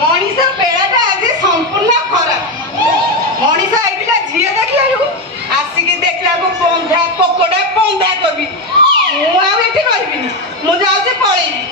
मनीष बेड़ा आज संपूर्ण खराब मनीष आईला झील देखला आसिक देखला बंधा पकोड़ा बंधा कवि मुझे पलैबी